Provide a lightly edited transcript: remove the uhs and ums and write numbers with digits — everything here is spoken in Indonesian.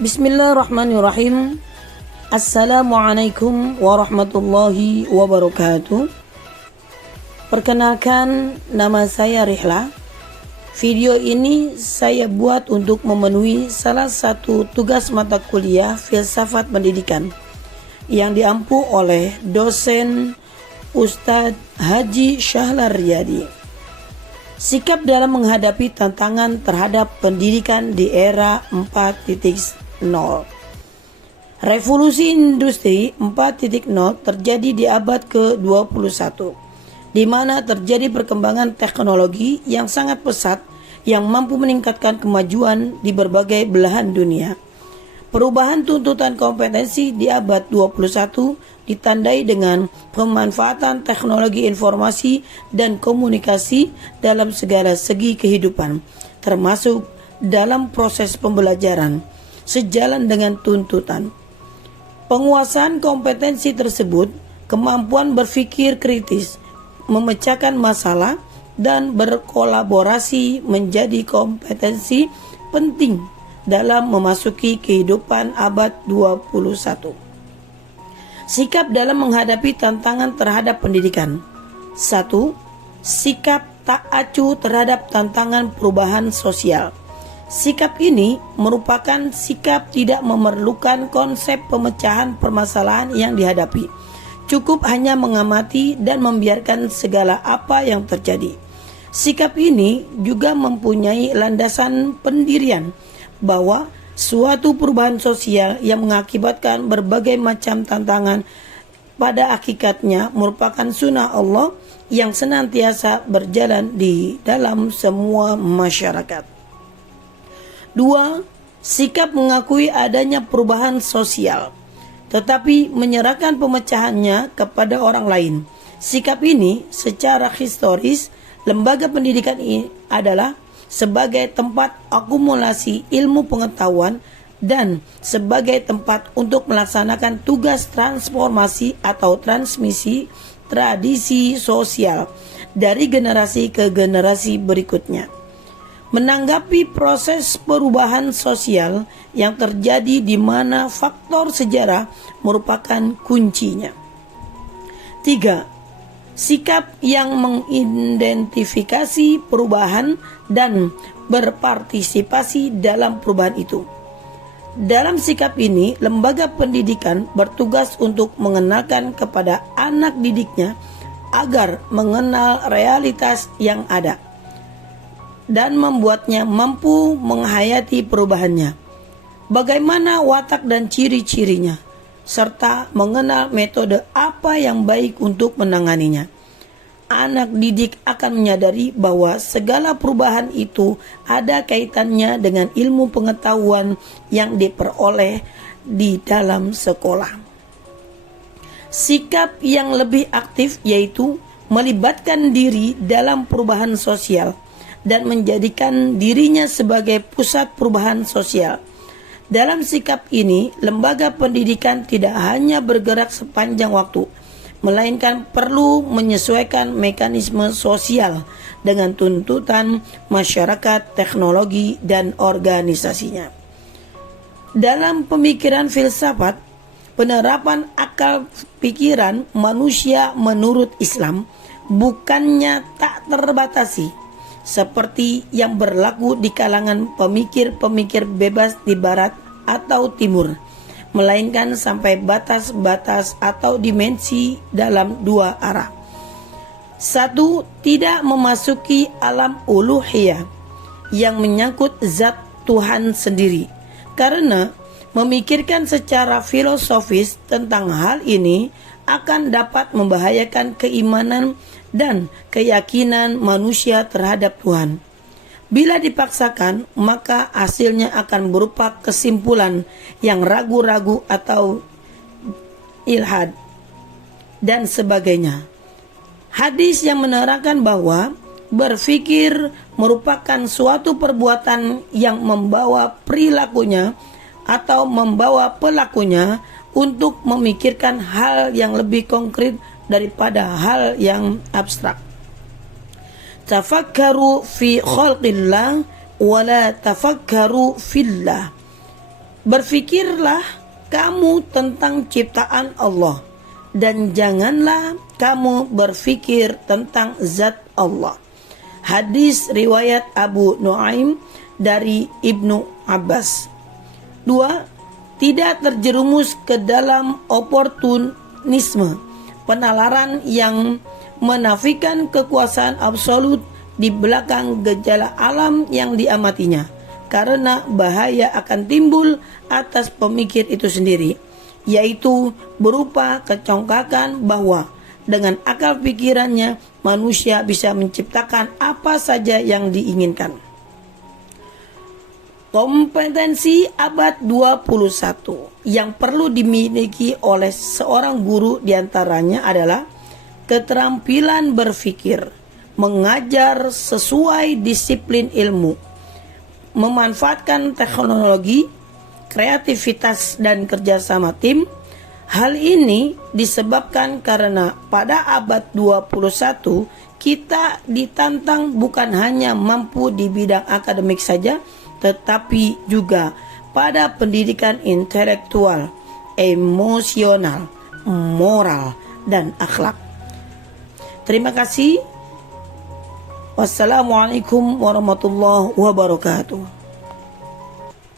Bismillahirrahmanirrahim. Assalamualaikum warahmatullahi wabarakatuh. Perkenalkan, nama saya Rihla. Video ini saya buat untuk memenuhi salah satu tugas mata kuliah Filsafat Pendidikan yang diampu oleh dosen Ustadz Haji Syahlar Riyadi. Sikap dalam menghadapi tantangan terhadap pendidikan di era 4.0. Revolusi industri 4.0 terjadi di abad ke-21, di mana terjadi perkembangan teknologi yang sangat pesat yang mampu meningkatkan kemajuan di berbagai belahan dunia. Perubahan tuntutan kompetensi di abad 21 ditandai dengan pemanfaatan teknologi informasi dan komunikasi dalam segala segi kehidupan, termasuk dalam proses pembelajaran, sejalan dengan tuntutan. Penguasaan kompetensi tersebut, kemampuan berpikir kritis, memecahkan masalah, dan berkolaborasi menjadi kompetensi penting dalam memasuki kehidupan abad 21. Sikap dalam menghadapi tantangan terhadap pendidikan. 1. Sikap tak acuh terhadap tantangan perubahan sosial. Sikap ini merupakan sikap tidak memerlukan konsep pemecahan permasalahan yang dihadapi. Cukup hanya mengamati dan membiarkan segala apa yang terjadi. Sikap ini juga mempunyai landasan pendirian bahwa suatu perubahan sosial yang mengakibatkan berbagai macam tantangan pada hakikatnya merupakan sunnah Allah yang senantiasa berjalan di dalam semua masyarakat. 2. Sikap mengakui adanya perubahan sosial, tetapi menyerahkan pemecahannya kepada orang lain. Sikap ini secara historis, lembaga pendidikan ini adalah sebagai tempat akumulasi ilmu pengetahuan dan sebagai tempat untuk melaksanakan tugas transformasi atau transmisi tradisi sosial dari generasi ke generasi berikutnya. Menanggapi proses perubahan sosial yang terjadi di mana faktor sejarah merupakan kuncinya. 3. Sikap yang mengidentifikasi perubahan dan berpartisipasi dalam perubahan itu. Dalam sikap ini, lembaga pendidikan bertugas untuk mengenalkan kepada anak didiknya agar mengenal realitas yang ada dan membuatnya mampu menghayati perubahannya. Bagaimana watak dan ciri-cirinya, serta mengenal metode apa yang baik untuk menanganinya. Anak didik akan menyadari bahwa segala perubahan itu ada kaitannya dengan ilmu pengetahuan yang diperoleh di dalam sekolah. Sikap yang lebih aktif yaitu melibatkan diri dalam perubahan sosial dan menjadikan dirinya sebagai pusat perubahan sosial. Dalam sikap ini, lembaga pendidikan tidak hanya bergerak sepanjang waktu, melainkan perlu menyesuaikan mekanisme sosial dengan tuntutan masyarakat, teknologi, dan organisasinya. Dalam pemikiran filsafat, penerapan akal pikiran manusia menurut Islam bukannya tak terbatasi, seperti yang berlaku di kalangan pemikir-pemikir bebas di barat atau timur, melainkan sampai batas-batas atau dimensi dalam dua arah. 1. Tidak memasuki alam uluhiyah yang menyangkut zat Tuhan sendiri, karena memikirkan secara filosofis tentang hal ini akan dapat membahayakan keimanan dan keyakinan manusia terhadap Tuhan. Bila dipaksakan, maka hasilnya akan berupa kesimpulan yang ragu-ragu atau ilhad dan sebagainya. Hadis yang menerangkan bahwa berpikir merupakan suatu perbuatan yang membawa perilakunya atau membawa pelakunya untuk memikirkan hal yang lebih konkret daripada hal yang abstrak. Tafakkaru fi khalqillah wa la tafakkaru fillah. Berfikirlah kamu tentang ciptaan Allah, dan janganlah kamu berfikir tentang zat Allah. Hadis riwayat Abu Nuaim dari Ibnu Abbas. 2. Tidak terjerumus ke dalam oportunisme, penalaran yang menafikan kekuasaan absolut di belakang gejala alam yang diamatinya, karena bahaya akan timbul atas pemikir itu sendiri, yaitu berupa kecongkakan bahwa dengan akal pikirannya manusia bisa menciptakan apa saja yang diinginkan. Kompetensi abad 21 yang perlu dimiliki oleh seorang guru diantaranya adalah keterampilan berpikir, mengajar sesuai disiplin ilmu, memanfaatkan teknologi, kreativitas dan kerjasama tim. Hal ini disebabkan karena pada abad 21 kita ditantang bukan hanya mampu di bidang akademik saja, tetapi juga pada pendidikan intelektual, emosional, moral, dan akhlak. Terima kasih. Wassalamualaikum warahmatullahi wabarakatuh.